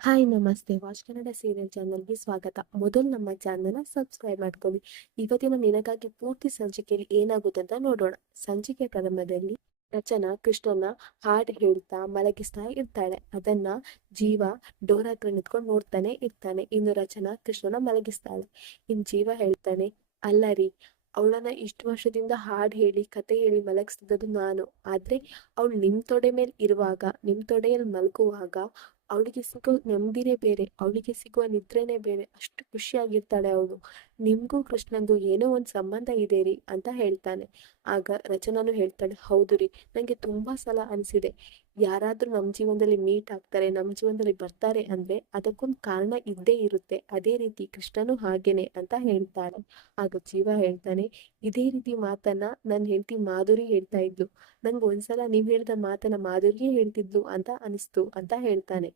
Hi ನಮಸ್ತೆ watch Kannada serial ಚಾನಲ್ಗೆ ಸ್ವಾಗತ. ಮೊದಲು ನಮ್ಮ ಚಾನಲ್ನ ಸಬ್ಸ್ಕ್ರೈಬ್ ಮಾಡ್ಕೊಳ್ಳಿ. ಇವತ್ತಿನ ನಿನಗಾಗಿ ಪೂರ್ತಿ ಸಂಚಿಕೆಯಲ್ಲಿ ಏನಾಗುತ್ತೆ ಅಂತ ನೋಡೋಣ. ಸಂಚಿಕೆ ಪ್ರಾರಂಭದಲ್ಲಿ ರಚನಾ ಕೃಷ್ಣನ ಹಾಡು ಹೇಳ್ತಾ ಮಲಗಿಸ್ತಾ ಇರ್ತಾಳೆ. ಅದನ್ನ ಜೀವ ಡೋರ್ ಹತ್ರ ನಿಂತ್ಕೊಂಡು ನೋಡ್ತಾನೆ ಇರ್ತಾನೆ. ಇನ್ನು ರಚನಾ ಕೃಷ್ಣನ ಮಲಗಿಸ್ತಾಳೆ. ಇನ್ನು ಜೀವ ಹೇಳ್ತಾನೆ, ಅಲ್ಲ ರೀ, ಅವಳನ್ನ ಇಷ್ಟು ವರ್ಷದಿಂದ ಹಾಡು ಹೇಳಿ ಕತೆ ಹೇಳಿ ಮಲಗಿಸ್ತಿದ್ದದು ನಾನು. ಆದ್ರೆ ಅವಳು ನಿಮ್ ತೊಡೆ ಮೇಲೆ ಇರುವಾಗ, ನಿಮ್ ತೊಡೆಯಲ್ಲಿ ಮಲಗುವಾಗ ಅವಳಿಗೆ ಸಿಗೋ ನೆಮ್ಮದಿನೇ ಬೇರೆ, ಅವಳಿಗೆ ಸಿಗುವ ನಿದ್ರೆನೇ ಬೇರೆ. ಅಷ್ಟು ಖುಷಿಯಾಗಿರ್ತಾಳೆ ಅವಳು. ನಿಮ್ಗೂ ಕೃಷ್ಣಂಗೂ ಏನೋ ಒಂದು ಸಂಬಂಧ ಇದೆ ರೀ ಅಂತ ಹೇಳ್ತಾನೆ. ಆಗ ರಚನಾನು ಹೇಳ್ತಾಳೆ, ಹೌದು ರೀ, ನಂಗೆ ತುಂಬಾ ಸಲ ಅನ್ಸಿದೆ, ಯಾರಾದ್ರೂ ನಮ್ಮ ಜೀವನದಲ್ಲಿ ಮೀಟ್ ಆಗ್ತಾರೆ, ನಮ್ಮ ಜೀವನದಲ್ಲಿ ಬರ್ತಾರೆ ಅಂದ್ರೆ ಅದಕ್ಕೊಂದು ಕಾರಣ ಇದ್ದೇ ಇರುತ್ತೆ. ಅದೇ ರೀತಿ ಕೃಷ್ಣನು ಹಾಗೇನೆ ಅಂತ ಹೇಳ್ತಾಳೆ. ಆಗ ಜೀವ ಹೇಳ್ತಾನೆ, ಇದೇ ರೀತಿ ಮಾತನ್ನ ನನ್ನ ಹೆಂಡತಿ ಮಾಧುರಿ ಹೇಳ್ತಾ ಇದ್ಲು. ನಂಗೆ ಒಂದ್ಸಲ ನೀವ್ ಹೇಳಿದ ಮಾತನ್ನ ಮಾಧುರಿಯೇ ಹೇಳ್ತಿದ್ಲು ಅಂತ ಅನಿಸ್ತು ಅಂತ ಹೇಳ್ತಾನೆ.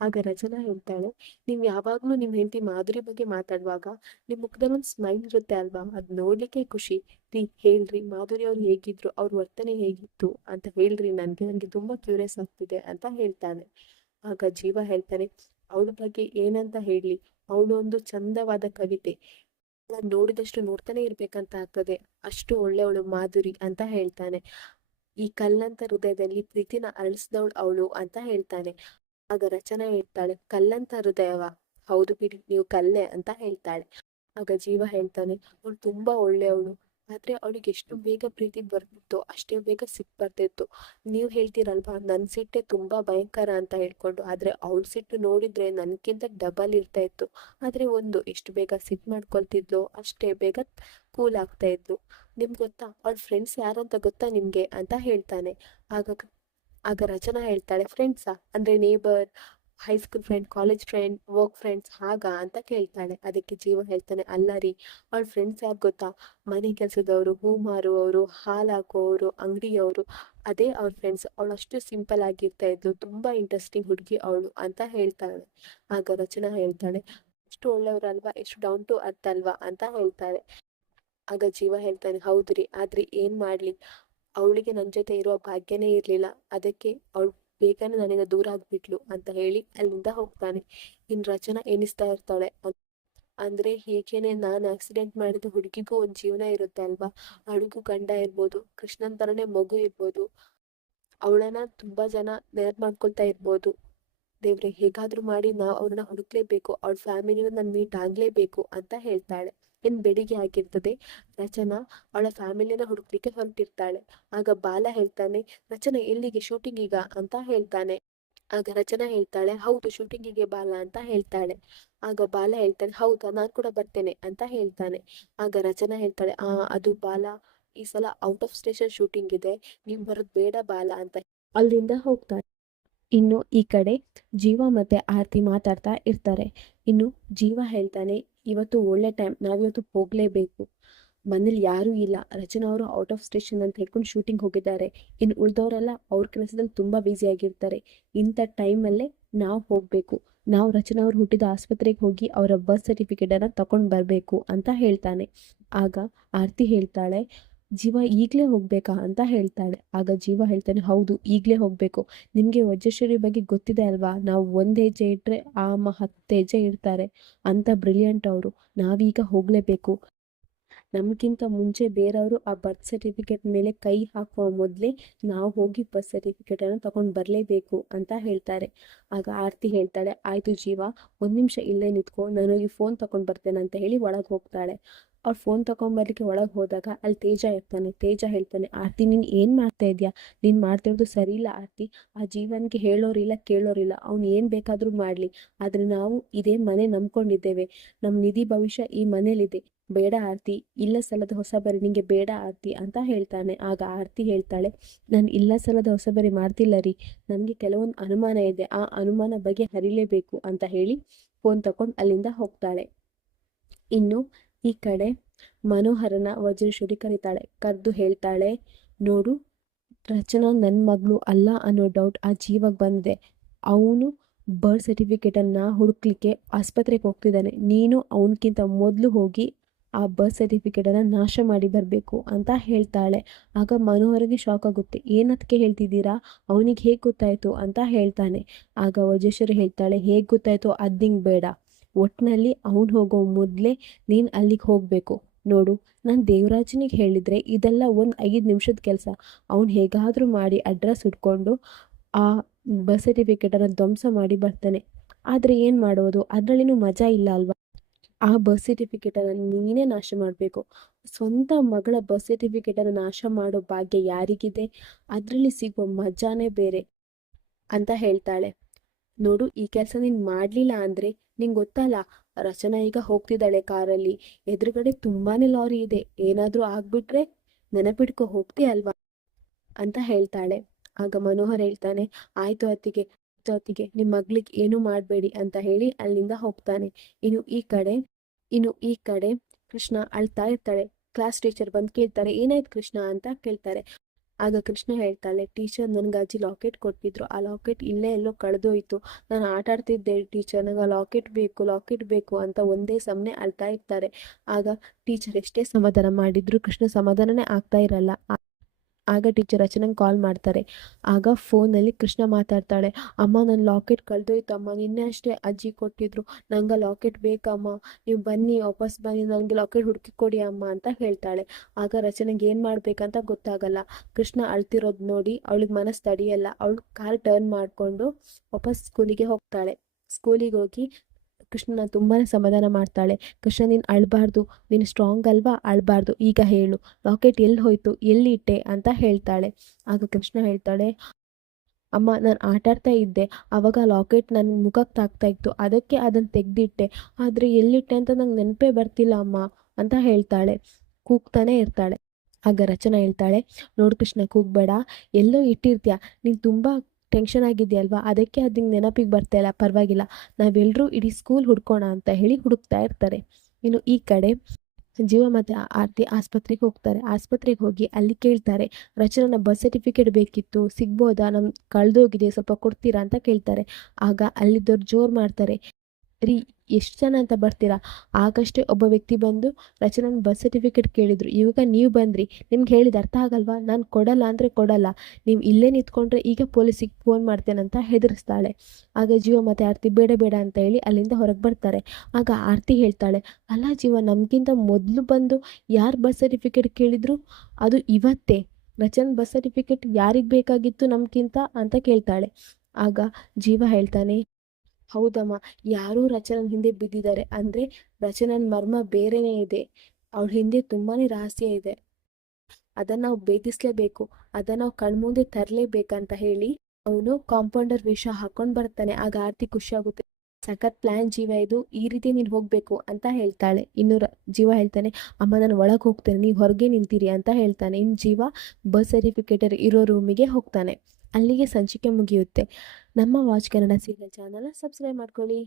ಆಗ ರಚನಾ ಹೇಳ್ತಾಳೆ, ನೀವ್ ಯಾವಾಗ್ಲೂ ನಿಮ್ ಹೆಂಡತಿ ಮಾಧುರಿ ಬಗ್ಗೆ ಮಾತಾಡುವಾಗ ನಿಮ್ ಮುಖದಲ್ಲಿ ಒಂದು ಸ್ಮೈಲ್ ಇರುತ್ತೆ ಅಲ್ವಾ, ಅದ್ ನೋಡ್ಲಿಕ್ಕೆ ಖುಷಿ. ರೀ ಹೇಳ್ರಿ, ಮಾಧುರಿ ಅವ್ರು ಹೇಗಿದ್ರು, ಅವ್ರ ವರ್ತನೆ ಹೇಗಿತ್ತು ಅಂತ ಹೇಳ್ರಿ, ನನ್ಗೆ ತುಂಬಾ ಕ್ಯೂರಿಯಸ್ ಆಗ್ತಿದೆ ಅಂತ ಹೇಳ್ತಾನೆ. ಆಗ ಜೀವ ಹೇಳ್ತಾನೆ, ಅವಳ ಬಗ್ಗೆ ಏನಂತ ಹೇಳಿ, ಅವಳು ಒಂದು ಚಂದವಾದ ಕವಿತೆ, ನೋಡಿದಷ್ಟು ನೋಡ್ತಾನೆ ಇರ್ಬೇಕಂತ ಆಗ್ತದೆ, ಅಷ್ಟು ಒಳ್ಳೆಯವಳು ಮಾಧುರಿ ಅಂತ ಹೇಳ್ತಾನೆ. ಈ ಕಲ್ಲಂತ ಹೃದಯದಲ್ಲಿ ಪ್ರೀತಿನ ಅರಳಿಸಿದವಳು ಅವಳು ಅಂತ ಹೇಳ್ತಾನೆ. ಆಗ ರಚನಾ ಹೇಳ್ತಾಳೆ, ಕಲ್ಲಂತ ಹೃದಯವ, ಹೌದು ಬಿಡಿ, ನೀವು ಕಲ್ಲೆ ಅಂತ ಹೇಳ್ತಾಳೆ. ಆಗ ಜೀವ ಹೇಳ್ತಾನೆ, ಅವಳು ತುಂಬಾ ಒಳ್ಳೆಯವಳು, ಆದ್ರೆ ಅವಳಿಗೆ ಎಷ್ಟು ಬೇಗ ಪ್ರೀತಿ ಬರ್ತಿತ್ತು ಅಷ್ಟೇ ಬೇಗ ಸಿಟ್ಟು ಬರ್ತಿತ್ತು. ನೀವ್ ಹೇಳ್ತೀರಲ್ವಾ ನನ್ ಸಿಟ್ಟೆ ತುಂಬಾ ಭಯಂಕರ ಅಂತ ಹೇಳ್ಕೊಂಡು, ಆದ್ರೆ ಅವಳ ಸಿಟ್ಟು ನೋಡಿದ್ರೆ ನನ್ಕಿಂತ ಡಬಲ್ ಇರ್ತಾ ಇತ್ತು. ಆದ್ರೆ ಒಂದು, ಎಷ್ಟು ಬೇಗ ಸಿಟ್ಟು ಮಾಡ್ಕೊಳ್ತಿದ್ಲು ಅಷ್ಟೇ ಬೇಗ ಕೂಲ್ ಆಗ್ತಾ ಇದ್ಲು. ನಿಮ್ಗೆ ಗೊತ್ತಾ ಅವಳ ಫ್ರೆಂಡ್ಸ್ ಯಾರು ಅಂತ ಗೊತ್ತಾ ನಿಮ್ಗೆ ಅಂತ ಹೇಳ್ತಾನೆ. ಆಗ ಆಗ ರಚನಾ ಹೇಳ್ತಾಳೆ, ಫ್ರೆಂಡ್ಸಾ ಅಂದ್ರೆ neighbour, high school friend, college friend, work friends ಹಾಗ ಅಂತ ಕೇಳ್ತಾಳೆ. ಅದಕ್ಕೆ ಜೀವ ಹೇಳ್ತಾನೆ, ಅಲ್ಲ ರೀ, ಅವಳ ಫ್ರೆಂಡ್ಸ್ ಯಾರು ಗೊತ್ತಾ, ಮನೆ ಕೆಲಸದವರು, ಹೂ ಮಾರುವವರು, ಹಾಲು ಹಾಕುವವರು, ಅಂಗಡಿಯವರು, ಅದೇ ಅವ್ರ ಫ್ರೆಂಡ್ಸ್. ಅವಳು ಅಷ್ಟು ಸಿಂಪಲ್ ಆಗಿರ್ತಾ ಇದ್ಲು, ತುಂಬಾ ಇಂಟ್ರೆಸ್ಟಿಂಗ್ ಹುಡುಗಿ ಅವಳು ಅಂತ ಹೇಳ್ತಾಳೆ. ಆಗ ರಚನಾ ಹೇಳ್ತಾಳೆ, ಎಷ್ಟು ಒಳ್ಳೆಯವ್ರಲ್ವಾ, ಎಷ್ಟು ಡೌನ್ ಟು ಅರ್ತ್ ಅಲ್ವಾ ಅಂತ ಹೇಳ್ತಾಳೆ. ಆಗ ಜೀವ ಹೇಳ್ತಾನೆ, ಹೌದ್ರಿ, ಆದ್ರೆ ಏನ್ ಮಾಡ್ಲಿ, ಅವಳಿಗೆ ನನ್ ಜೊತೆ ಇರುವ ಭಾಗ್ಯನೇ ಇರ್ಲಿಲ್ಲ, ಅದಕ್ಕೆ ಅವಳು ಬೇಗನೆ ನನ್ನಿಂದ ದೂರ ಆಗ್ಬಿಟ್ಲು ಅಂತ ಹೇಳಿ ಅಲ್ಲಿಂದ ಹೋಗ್ತಾನೆ. ಇನ್ ರಚನಾ ಎಣಿಸ್ತಾ ಇರ್ತಾಳೆ, ಅಂದ್ರೆ ಹೀಗೇನೆ ನಾನ್ ಆಕ್ಸಿಡೆಂಟ್ ಮಾಡಿದ ಹುಡುಗಿಗೂ ಒಂದ್ ಜೀವನ ಇರುತ್ತೆ ಅಲ್ವಾ, ಅವಳಿಗೂ ಗಂಡ ಇರ್ಬೋದು, ಕೃಷ್ಣನ್ ತರನೇ ಮಗು ಇರ್ಬೋದು, ಅವಳನ್ನ ತುಂಬಾ ಜನ ನೆನಪು ಮಾಡ್ಕೊಳ್ತಾ ಇರ್ಬೋದು. ದೇವ್ರೆ, ಹೇಗಾದ್ರೂ ಮಾಡಿ ನಾವ್ ಅವ್ರನ್ನ ಹುಡುಕ್ಲೇಬೇಕು, ಅವ್ಳ ಫ್ಯಾಮಿಲಿನ ನನ್ ಮೀಟ್ ಆಗ್ಲೇಬೇಕು ಅಂತ ಹೇಳ್ತಾಳೆ. ಇನ್ ಬೆಳಿಗ್ಗೆ ಆಗಿರ್ತದೆ. ರಚನಾ ಅವಳ ಫ್ಯಾಮಿಲಿನ ಹುಡುಕ್ಲಿಕ್ಕೆ ಹೊರಟಿರ್ತಾಳೆ. ಆಗ ಬಾಲ ಹೇಳ್ತಾನೆ, ರಚನಾ ಎಲ್ಲಿಗೆ, ಶೂಟಿಂಗ್ ಈಗ ಅಂತ ಹೇಳ್ತಾನೆ. ಆಗ ರಚನಾ ಹೇಳ್ತಾಳೆ, ಹೌದು ಶೂಟಿಂಗಿಗೆ ಬಾಲ ಅಂತ ಹೇಳ್ತಾಳೆ. ಆಗ ಬಾಲ ಹೇಳ್ತಾನೆ, ಹೌದಾ, ನಾನ್ ಕೂಡ ಬರ್ತೇನೆ ಅಂತ ಹೇಳ್ತಾನೆ. ಆಗ ರಚನಾ ಹೇಳ್ತಾಳೆ, ಅದು ಬಾಲ, ಈ ಸಲ ಔಟ್ ಆಫ್ ಸ್ಟೇಷನ್ ಶೂಟಿಂಗ್ ಇದೆ, ನೀವ್ ಬರೋದ್ ಬೇಡ ಬಾಲ ಅಂತ ಅಲ್ಲಿಂದ ಹೋಗ್ತಾನೆ. ಇನ್ನು ಈ ಕಡೆ ಜೀವ ಮತ್ತೆ ಆರತಿ ಮಾತಾಡ್ತಾ ಇರ್ತಾರೆ. ಇನ್ನು ಜೀವ ಹೇಳ್ತಾನೆ, ಇವತ್ತು ಒಳ್ಳೆ ಟೈಮ್, ನಾವಿವತ್ತು ಹೋಗ್ಲೇಬೇಕು, ಮನೇಲಿ ಯಾರೂ ಇಲ್ಲ, ರಚನಾ ಅವರು ಔಟ್ ಆಫ್ ಸ್ಟೇಷನ್ ಅಂತ ಹೇಳ್ಕೊಂಡು ಶೂಟಿಂಗ್ ಹೋಗಿದ್ದಾರೆ. ಇನ್ನು ಉಳ್ದವರೆಲ್ಲ ಅವ್ರ ಕೆಲಸದಲ್ಲಿ ತುಂಬಾ ಬ್ಯುಸಿ ಆಗಿರ್ತಾರೆ. ಇಂಥ ಟೈಮಲ್ಲೇ ನಾವು ಹೋಗ್ಬೇಕು, ನಾವು ರಚನಾ ಅವ್ರು ಹುಟ್ಟಿದ ಆಸ್ಪತ್ರೆಗೆ ಹೋಗಿ ಅವರ ಬರ್ತ್ ಸರ್ಟಿಫಿಕೇಟ್ ಅನ್ನ ತಗೊಂಡ್ ಬರ್ಬೇಕು ಅಂತ ಹೇಳ್ತಾನೆ. ಆಗ ಆರತಿ ಹೇಳ್ತಾಳೆ, ಜೀವ ಈಗ್ಲೇ ಹೋಗ್ಬೇಕಾ ಅಂತ ಹೇಳ್ತಾಳೆ. ಆಗ ಜೀವ ಹೇಳ್ತಾನೆ, ಹೌದು ಈಗ್ಲೇ ಹೋಗ್ಬೇಕು, ನಿಮ್ಗೆ ವಜ್ರೇಶ್ವರಿ ಬಗ್ಗೆ ಗೊತ್ತಿದೆ ಅಲ್ವಾ, ನಾವು ಒಂದ್ ಹೆಜ್ಜೆ ಇಟ್ರೆ ಆ 10 ಹೆಜ್ಜೆ ಇಡ್ತಾರೆ, ಅಂತ ಬ್ರಿಲಿಯಂಟ್ ಅವರು, ನಾವೀಗ ಹೋಗ್ಲೇಬೇಕು. ನಮ್ಗಿಂತ ಮುಂಚೆ ಬೇರೆಯವರು ಆ ಬರ್ತ್ ಸರ್ಟಿಫಿಕೇಟ್ ಮೇಲೆ ಕೈ ಹಾಕುವ ಮೊದಲೇ ನಾವು ಹೋಗಿ ಬರ್ತ್ ಸರ್ಟಿಫಿಕೇಟ್ ಅನ್ನು ತಗೊಂಡ್ ಬರ್ಲೇಬೇಕು ಅಂತ ಹೇಳ್ತಾರೆ. ಆಗ ಆರತಿ ಹೇಳ್ತಾಳೆ, ಆಯ್ತು ಜೀವ, ಒಂದ್ ನಿಮಿಷ ಇಲ್ಲೇ ನಿಂತ್ಕೊ, ನಾನು ಈ ಫೋನ್ ತಗೊಂಡ್ ಬರ್ತೇನೆ ಅಂತ ಹೇಳಿ ಒಳಗ್ ಹೋಗ್ತಾಳೆ. ಅವ್ರು ಫೋನ್ ತಗೊಂಬರ್ಲಿಕ್ಕೆ ಒಳಗ್ ಹೋದಾಗ ಅಲ್ಲಿ ತೇಜ ಇರ್ತಾನೆ. ತೇಜ ಹೇಳ್ತಾನೆ, ಆರತಿ ನೀನ್ ಏನ್ ಮಾಡ್ತಾ ಇದ್ಯಾ, ನೀನ್ ಮಾಡ್ತಿರೋದು ಸರಿ ಇಲ್ಲ ಆರತಿ, ಆ ಜೀವನ್ಗೆ ಹೇಳೋರಿಲ್ಲ ಕೇಳೋರಿಲ್ಲ, ಅವ್ನು ಏನ್ ಬೇಕಾದ್ರೂ ಮಾಡ್ಲಿ, ಆದ್ರೆ ನಾವು ಇದೇ ಮನೆ ನಂಬ್ಕೊಂಡಿದ್ದೇವೆ, ನಮ್ ನಿಧಿ ಭವಿಷ್ಯ ಈ ಮನೇಲಿದೆ, ಬೇಡ ಆರತಿ, ಇಲ್ಲ ಸಲ್ಲದ ಹೊಸಬರಿ ನಿಂಗೆ ಬೇಡ ಆರತಿ ಅಂತ ಹೇಳ್ತಾನೆ. ಆಗ ಆರತಿ ಹೇಳ್ತಾಳೆ, ನಾನು ಇಲ್ಲ ಸಲ್ಲದ ಹೊಸಬರಿ ಮಾಡ್ತಿಲ್ಲ ರೀ, ನನ್ಗೆ ಕೆಲವೊಂದು ಅನುಮಾನ ಇದೆ, ಆ ಅನುಮಾನ ಬಗ್ಗೆ ಹರಿಲೇಬೇಕು ಅಂತ ಹೇಳಿ ಫೋನ್ ತಕೊಂಡ್ ಅಲ್ಲಿಂದ ಹೋಗ್ತಾಳೆ. ಇನ್ನು ಈ ಕಡೆ ಮನೋಹರನ ವಜ್ರೇಶ್ವರಿ ಕರೀತಾಳೆ. ಕರೆದು ಹೇಳ್ತಾಳೆ, ನೋಡು, ರಚನಾ ನನ್ನ ಮಗಳು ಅಲ್ಲ ಅನ್ನೋ ಡೌಟ್ ಆ ಜೀವಾಗ ಬಂದಿದೆ. ಅವನು ಬರ್ತ್ ಸರ್ಟಿಫಿಕೇಟ್ ಅನ್ನ ಹುಡುಕ್ಲಿಕ್ಕೆ ಆಸ್ಪತ್ರೆಗೆ ಹೋಗ್ತಿದ್ದಾನೆ. ನೀನು ಅವನಕ್ಕಿಂತ ಮೊದಲು ಹೋಗಿ ಆ ಬರ್ತ್ ಸರ್ಟಿಫಿಕೇಟನ್ನು ನಾಶ ಮಾಡಿ ಬರಬೇಕು ಅಂತ ಹೇಳ್ತಾಳೆ. ಆಗ ಮನೋಹರಿಗೆ ಶಾಕ್ ಆಗುತ್ತೆ. ಏನದಕ್ಕೆ ಹೇಳ್ತಿದ್ದೀರಾ, ಅವನಿಗೆ ಹೇಗೆ ಗೊತ್ತಾಯಿತು ಅಂತ ಹೇಳ್ತಾನೆ. ಆಗ ವಜೇಶ್ವರಿ ಹೇಳ್ತಾಳೆ, ಹೇಗೆ ಗೊತ್ತಾಯಿತು ಅದು ನಿಂಗೆ ಬೇಡ, ಒಟ್ಟಿನಲ್ಲಿ ಅವನು ಹೋಗೋ ಮೊದಲೇ ನೀನು ಅಲ್ಲಿಗೆ ಹೋಗಬೇಕು. ನೋಡು, ನಾನು ದೇವರಾಜನಿಗೆ ಹೇಳಿದರೆ ಇದೆಲ್ಲ ಒಂದು 5 ನಿಮಿಷದ ಕೆಲಸ. ಅವನು ಹೇಗಾದರೂ ಮಾಡಿ ಅಡ್ರೆಸ್ ಹುಡ್ಕೊಂಡು ಆ ಬರ್ತ್ ಸರ್ಟಿಫಿಕೇಟನ್ನು ಧ್ವಂಸ ಮಾಡಿ ಬರ್ತಾನೆ. ಆದರೆ ಏನು ಮಾಡೋದು, ಅದರಲ್ಲಿನೂ ಮಜಾ ಇಲ್ಲ ಅಲ್ವಾ. ಆ ಬರ್ತ್ ಸರ್ಟಿಫಿಕೇಟನ್ನು ನೀನೇ ನಾಶ ಮಾಡಬೇಕು. ಸ್ವಂತ ಮಗಳ ಬರ್ತ್ ಸರ್ಟಿಫಿಕೇಟನ್ನು ನಾಶ ಮಾಡೋ ಭಾಗ್ಯ ಯಾರಿಗಿದೆ, ಅದರಲ್ಲಿ ಸಿಗೋ ಮಜಾನೇ ಬೇರೆ ಅಂತ ಹೇಳ್ತಾಳೆ. ನೋಡು, ಈ ಕೆಲಸ ನೀನು ಮಾಡಲಿಲ್ಲ ಅಂದರೆ ನಿಂಗೆ ಗೊತ್ತಲ್ಲ, ರಚನಾ ಈಗ ಹೋಗ್ತಿದ್ದಾಳೆ ಕಾರಲ್ಲಿ, ಎದುರುಗಡೆ ತುಂಬಾ ಲಾರಿ ಇದೆ, ಏನಾದರೂ ಆಗ್ಬಿಟ್ರೆ ನೆನಪಿಟ್ಕೊ ಹೋಗ್ತೀಯಲ್ವಾ ಅಂತ ಹೇಳ್ತಾಳೆ. ಆಗ ಮನೋಹರ್ ಹೇಳ್ತಾನೆ, ಆಯಿತು ಅತ್ತಿಗೆ, ನಿಮ್ಮ ಮಗಳಿಗೆ ಏನೂ ಮಾಡಬೇಡಿ ಅಂತ ಹೇಳಿ ಅಲ್ಲಿಂದ ಹೋಗ್ತಾನೆ. ಇನ್ನು ಈ ಕಡೆ ಕೃಷ್ಣ ಅಳ್ತಾ ಇರ್ತಾಳೆ. ಕ್ಲಾಸ್ ಟೀಚರ್ ಬಂದು ಕೇಳ್ತಾರೆ, ಏನಾಯ್ತು ಕೃಷ್ಣ ಅಂತ ಕೇಳ್ತಾರೆ. ಆಗ ಕೃಷ್ಣ ಹೇಳ್ತಾಳೆ, ಟೀಚರ್ ನನಗೆ ಅಜ್ಜಿ ಲಾಕೆಟ್ ಕೊಟ್ಟಿದ್ರು, ಆ ಲಾಕೆಟ್ ಇಲ್ಲೇ ಎಲ್ಲೋ ಕಳೆದೋಯ್ತು, ನಾನು ಆಟ ಆಡ್ತಿದ್ದೆ ಟೀಚರ್, ನನಗೆ ಆ ಲಾಕೆಟ್ ಬೇಕು ಅಂತ ಒಂದೇ ಸಮನೆ ಅಳ್ತಾ ಇರ್ತಾರೆ. ಆಗ ಟೀಚರ್ ಎಷ್ಟೇ ಸಮಾಧಾನ ಮಾಡಿದ್ರು ಕೃಷ್ಣ ಸಮಾಧಾನನೇ ಆಗ್ತಾ ಇರಲ್ಲ. ಆಗ ಟೀಚರ್ ರಚನಂಗೆ ಕಾಲ್ ಮಾಡ್ತಾರೆ. ಆಗ ಫೋನಲ್ಲಿ ಕೃಷ್ಣ ಮಾತಾಡ್ತಾಳೆ, ಅಮ್ಮ ನನ್ನ ಲಾಕೆಟ್ ಕಳೆದೋಯ್ತು ಅಮ್ಮ, ನಿನ್ನೆ ಅಷ್ಟೇ ಅಜ್ಜಿ ಕೊಟ್ಟಿದ್ರು, ನಂಗೆ ಲಾಕೆಟ್ ಬೇಕಮ್ಮ, ನೀವು ಬನ್ನಿ, ವಾಪಸ್ ಬನ್ನಿ, ನನಗೆ ಲಾಕೆಟ್ ಹುಡುಕಿ ಕೊಡಿ ಅಮ್ಮ ಅಂತ ಹೇಳ್ತಾಳೆ. ಆಗ ರಚನೆಗೆ ಏನು ಮಾಡಬೇಕಂತ ಗೊತ್ತಾಗಲ್ಲ. ಕೃಷ್ಣ ಅಳ್ತಿರೋದು ನೋಡಿ ಅವಳಿಗೆ ಮನಸ್ಸು ತಡೆಯಲ್ಲ. ಅವಳು ಕಾರ್ ಟರ್ನ್ ಮಾಡಿಕೊಂಡು ವಾಪಸ್ ಸ್ಕೂಲಿಗೆ ಹೋಗ್ತಾಳೆ. ಸ್ಕೂಲಿಗೆ ಹೋಗಿ ಕೃಷ್ಣನ ತುಂಬಾ ಸಮಾಧಾನ ಮಾಡ್ತಾಳೆ. ಕೃಷ್ಣ, ನೀನು ಅಳಬಾರ್ದು, ನೀನು ಸ್ಟ್ರಾಂಗ್ ಅಲ್ವಾ, ಅಳಬಾರ್ದು, ಈಗ ಹೇಳು, ಲಾಕೆಟ್ ಎಲ್ಲಿ ಹೋಯ್ತು, ಎಲ್ಲಿ ಇಟ್ಟೆ ಅಂತ ಹೇಳ್ತಾಳೆ. ಆಗ ಕೃಷ್ಣ ಹೇಳ್ತಾಳೆ, ಅಮ್ಮ ನಾನು ಆಟಾಡ್ತಾ ಇದ್ದೆ, ಆವಾಗ ಲಾಕೆಟ್ ನನ್ನ ಮುಖಕ್ಕೆ ತಾಗ್ತಾ ಇತ್ತು, ಅದಕ್ಕೆ ಅದನ್ನು ತೆಗೆದಿಟ್ಟೆ, ಆದರೆ ಎಲ್ಲಿಟ್ಟೆ ಅಂತ ನಂಗೆ ನೆನಪೇ ಬರ್ತಿಲ್ಲ ಅಮ್ಮ ಅಂತ ಹೇಳ್ತಾಳೆ. ಕೂಗ್ತಾನೆ ಇರ್ತಾಳೆ. ಆಗ ರಚನಾ ಹೇಳ್ತಾಳೆ, ನೋಡು ಕೃಷ್ಣ, ಕೂಗಬೇಡ, ಎಲ್ಲೋ ಇಟ್ಟಿರ್ತೀಯ, ನೀನು ತುಂಬ ಟೆನ್ಷನ್ ಆಗಿದೆಯಲ್ವಾ, ಅದಕ್ಕೆ ಅದು ನಿಂಗೆ ನೆನಪಿಗೆ ಬರ್ತಾಯಿಲ್ಲ, ಪರವಾಗಿಲ್ಲ, ನಾವೆಲ್ಲರೂ ಇಡೀ ಸ್ಕೂಲ್ ಹುಡ್ಕೋಣ ಅಂತ ಹೇಳಿ ಹುಡುಕ್ತಾ ಇರ್ತಾರೆ. ಇನ್ನು ಈ ಕಡೆ ಜೀವ ಮತ್ತು ಆರತಿ ಆಸ್ಪತ್ರೆಗೆ ಹೋಗ್ತಾರೆ. ಆಸ್ಪತ್ರೆಗೆ ಹೋಗಿ ಅಲ್ಲಿ ಕೇಳ್ತಾರೆ, ರಚನಾ ಬರ್ತ್ ಸರ್ಟಿಫಿಕೇಟ್ ಬೇಕಿತ್ತು, ಸಿಗ್ಬೋದಾ, ನಮ್ಗೆ ಕಳೆದೋಗಿದೆ, ಸ್ವಲ್ಪ ಕೊಡ್ತೀರಾ ಅಂತ ಕೇಳ್ತಾರೆ. ಆಗ ಅಲ್ಲಿದ್ದವ್ರು ಜೋರು ಮಾಡ್ತಾರೆ, ರೀ, ಎಷ್ಟು ಜನ ಅಂತ ಬರ್ತೀರಾ, ಆಗಷ್ಟೇ ಒಬ್ಬ ವ್ಯಕ್ತಿ ಬಂದು ರಚನಾ ಬರ್ತ್ ಸರ್ಟಿಫಿಕೇಟ್ ಕೇಳಿದ್ರು, ಇವಾಗ ನೀವು ಬಂದ್ರಿ, ನಿಮ್ಗೆ ಹೇಳಿದ ಅರ್ಥ ಆಗಲ್ವಾ, ನಾನು ಕೊಡಲ್ಲ ಅಂದರೆ ಕೊಡಲ್ಲ, ನೀವು ಇಲ್ಲೇ ನಿಂತ್ಕೊಂಡ್ರೆ ಈಗ ಪೊಲೀಸಿಗೆ ಫೋನ್ ಮಾಡ್ತೇನೆ ಅಂತ ಹೆದರಿಸ್ತಾಳೆ. ಆಗ ಜೀವ ಮತ್ತು ಆರತಿ ಬೇಡ ಬೇಡ ಅಂತ ಹೇಳಿ ಅಲ್ಲಿಂದ ಹೊರಗೆ ಬರ್ತಾರೆ. ಆಗ ಆರತಿ ಹೇಳ್ತಾಳೆ, ಅಲ್ಲ ಜೀವ, ನಮಗಿಂತ ಮೊದಲು ಬಂದು ಯಾರು ಬರ್ತ್ ಸರ್ಟಿಫಿಕೇಟ್ ಕೇಳಿದ್ರು, ಅದು ಇವತ್ತೇ, ರಚನಾ ಬರ್ತ್ ಸರ್ಟಿಫಿಕೇಟ್ ಯಾರಿಗೆ ಬೇಕಾಗಿತ್ತು ನಮ್ಗಿಂತ ಅಂತ ಕೇಳ್ತಾಳೆ. ಆಗ ಜೀವ ಹೇಳ್ತಾನೆ, ಹೌದಮ್ಮ, ಯಾರೂ ರಚನನ ಹಿಂದೆ ಬಿದ್ದಿದ್ದಾರೆ ಅಂದರೆ ರಚನನ ಮರ್ಮ ಬೇರೆನೇ ಇದೆ, ಅವಳ ಹಿಂದೆ ತುಂಬಾ ರಹಸ್ಯ ಇದೆ, ಅದನ್ನು ನಾವು ಭೇದಿಸಲೇಬೇಕು, ಅದನ್ನು ನಾವು ಕಣ್ಮುಂದೆ ತರಲೇಬೇಕಂತ ಹೇಳಿ ಅವನು ಕಾಂಪೌಂಡರ್ ವೇಷ ಹಾಕೊಂಡು ಬರ್ತಾನೆ. ಆಗ ಆರತಿ ಖುಷಿಯಾಗುತ್ತೆ, ಸಖತ್ ಪ್ಲ್ಯಾನ್ ಜೀವ, ಇದು ಈ ರೀತಿ ನೀನು ಹೋಗಬೇಕು ಅಂತ ಹೇಳ್ತಾಳೆ. ಇನ್ನು ಜೀವ ಹೇಳ್ತಾನೆ, ಅಮ್ಮ ನಾನು ಒಳಗೆ ಹೋಗ್ತೇನೆ, ನೀವು ಹೊರಗೆ ನಿಂತೀರಿ ಅಂತ ಹೇಳ್ತಾನೆ. ಇನ್ನು ಜೀವ ಬರ್ತ್ ಸರ್ಟಿಫಿಕೇಟರ್ ಇರೋ ರೂಮಿಗೆ ಹೋಗ್ತಾನೆ. ಅಲ್ಲಿಗೆ ಸಂಚಿಕೆ ಮುಗಿಯುತ್ತೆ. ನಮ್ಮ watch Kannada serial channel subscribe ಮಾಡ್ಕೊಳ್ಳಿ.